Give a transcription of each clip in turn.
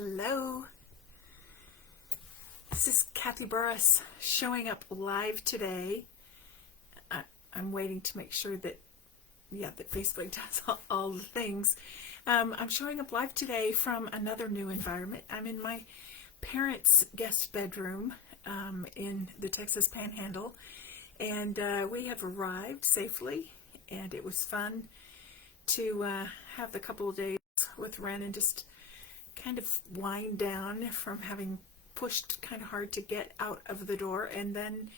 Hello, this is Kathy Burris showing up live today. I'm waiting to make sure that Facebook does all the things. I'm showing up live today from another new environment. I'm in my parents' guest bedroom in the Texas Panhandle, and we have arrived safely, and it was fun to have the couple of days with Ren and just kind of wind down from having pushed kind of hard to get out of the door. And then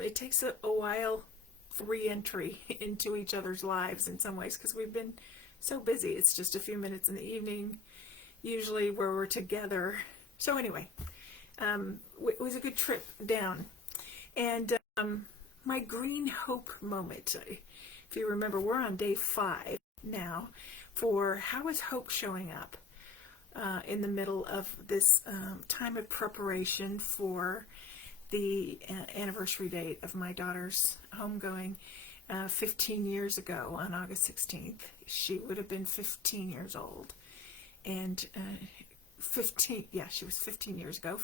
it takes a while for re-entry into each other's lives in some ways, because we've been so busy. It's just a few minutes in the evening usually where we're together. So anyway, it was a good trip down. And my green hope moment, if you remember, we're on day 5 now for how is hope showing up in the middle of this time of preparation for the anniversary date of my daughter's homegoing 15 years ago on August 16th. She would have been 15 years old. And she was 15 years ago,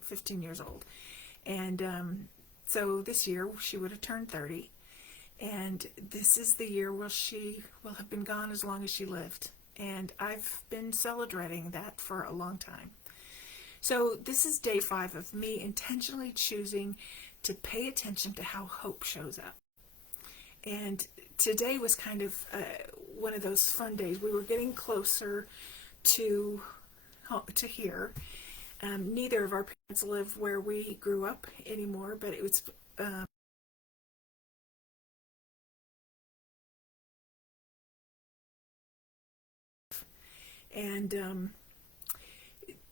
15 years old. And so this year she would have turned 30. And this is the year where she will have been gone as long as she lived. And I've been celebrating that for a long time. So this is day 5 of me intentionally choosing to pay attention to how hope shows up. And today was kind of one of those fun days. We were getting closer to here. Neither of our parents live where we grew up anymore, but it was and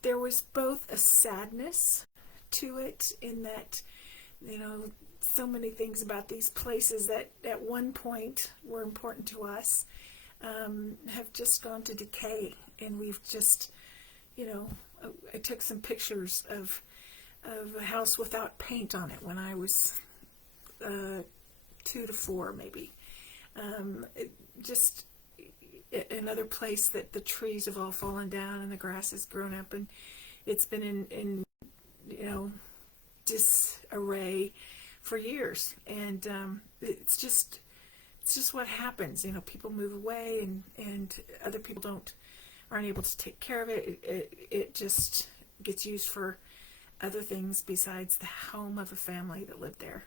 there was both a sadness to it in that, so many things about these places that at one point were important to us have just gone to decay. And we've just, I took some pictures of a house without paint on it when I was 2 to 4 maybe. Just another place that the trees have all fallen down and the grass has grown up, and it's been in disarray for years. And it's just what happens. People move away, and other people aren't able to take care of it. It just gets used for other things besides the home of a family that lived there.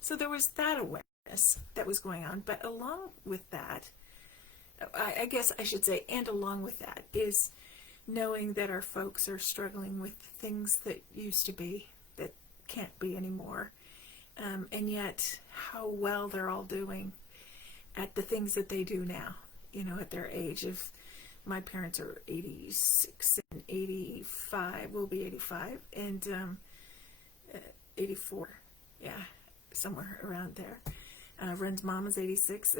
So there was that awareness that was going on. But along with that, I guess I should say, and along with that, is knowing that our folks are struggling with things that used to be that can't be anymore. And yet how well they're all doing at the things that they do now, at their age. My parents are 86 and 85, will be 85, and 84, somewhere around there. Ren's mom is 86.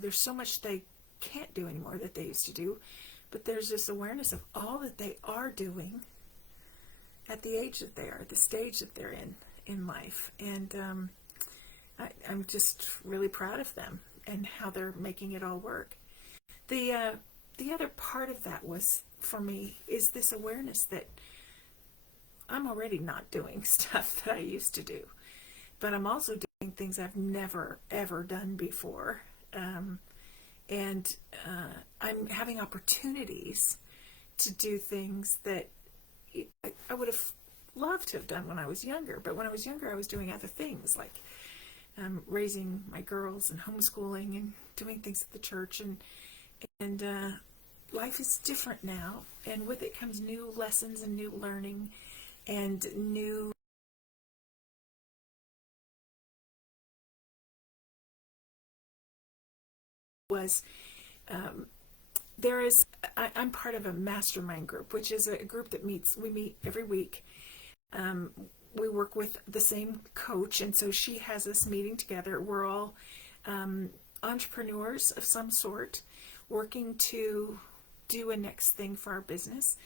There's so much they can't do anymore that they used to do, but there's this awareness of all that they are doing at the age that they are, at the stage that they're in life. And I'm just really proud of them and how they're making it all work. The other part of that was, for me, is this awareness that I'm already not doing stuff that I used to do, but I'm also doing things I've never, ever done before. And I'm having opportunities to do things that I would have loved to have done when I was younger. But when I was younger, I was doing other things, like raising my girls and homeschooling and doing things at the church. And life is different now. And with it comes new lessons and new learning and new I'm part of a mastermind group, which is a group that we meet every week. We work with the same coach, and so she has us meeting together. We're all entrepreneurs of some sort, working to do a next thing for our business.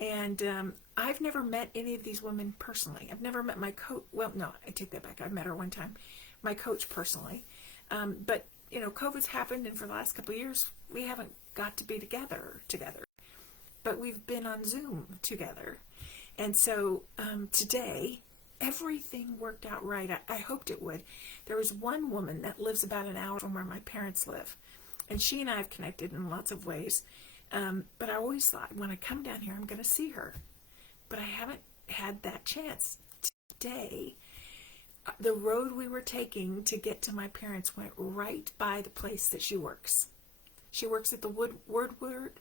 And I've never met any of these women personally. I've never met my coach. Well, no, I take that back. I've met her one time, my coach personally. But COVID's happened, and for the last couple of years, we haven't got to be together. but we've been on Zoom together. And so today, everything worked out right. I hoped it would. There was one woman that lives about an hour from where my parents live, and she and I have connected in lots of ways. But I always thought, when I come down here, I'm going to see her. But I haven't had that chance. Today, the road we were taking to get to my parents went right by the place that she works. She works at the Woodward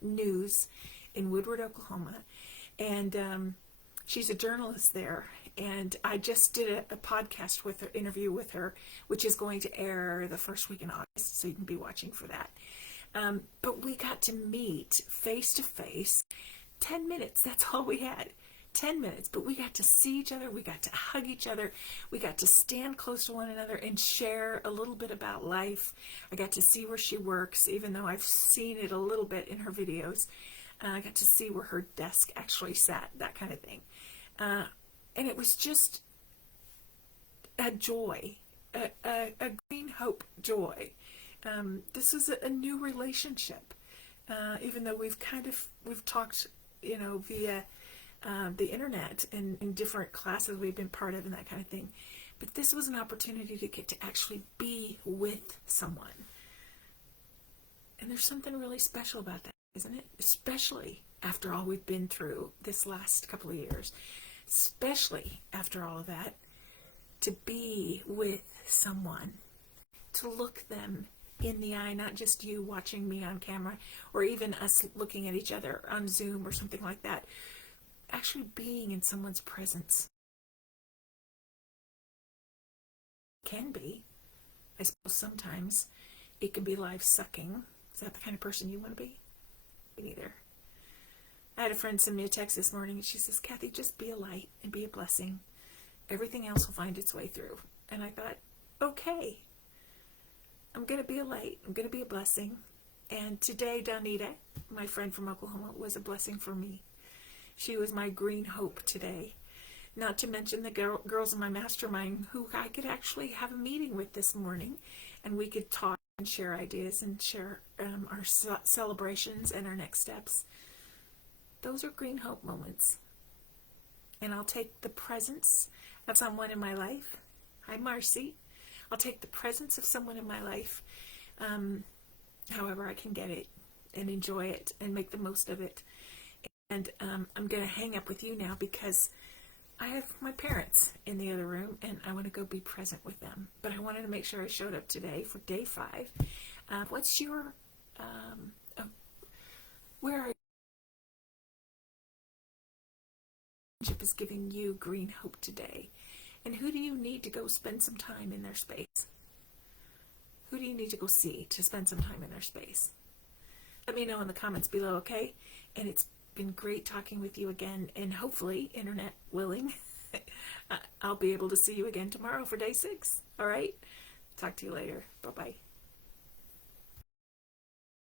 News in Woodward, Oklahoma. And she's a journalist there. And I just did a podcast with her, interview with her, which is going to air the first week in August, so you can be watching for that. But we got to meet face to face. 10 minutes, that's all we had. 10 minutes, but we got to see each other, we got to hug each other, we got to stand close to one another and share a little bit about life. I got to see where she works, even though I've seen it a little bit in her videos. I got to see where her desk actually sat, that kind of thing. And it was just a joy, a green hope joy. This is a new relationship, even though we've talked, via the internet and in different classes we've been part of and that kind of thing. But this was an opportunity to get to actually be with someone. And there's something really special about that, isn't it? Especially after all we've been through this last couple of years. Especially after all of that, to be with someone, to look them in the eye, not just you watching me on camera or even us looking at each other on Zoom or something like that. Actually being in someone's presence can be, I suppose sometimes it can be life-sucking. Is that the kind of person you want to be? Me neither. I had a friend send me a text this morning and she says, Kathy, just be a light and be a blessing. Everything else will find its way through. And I thought, okay, I'm going to be a light. I'm going to be a blessing. And today, Dawnita, my friend from Oklahoma, was a blessing for me. She was my green hope today. Not to mention the girls in my mastermind who I could actually have a meeting with this morning, and we could talk and share ideas and share our celebrations and our next steps. Those are green hope moments. And I'll take the presence of someone in my life. Hi, Marcy. I'll take the presence of someone in my life, however I can get it, and enjoy it and make the most of it. And I'm going to hang up with you now because I have my parents in the other room and I want to go be present with them. But I wanted to make sure I showed up today for day 5. What's your, where are you? Is giving you green hope today. And who do you need to go spend some time in their space? Who do you need to go see to spend some time in their space? Let me know in the comments below, okay? And it's been great talking with you again, and hopefully, internet willing, I'll be able to see you again tomorrow for day 6. All right? Talk to you later. Bye-bye.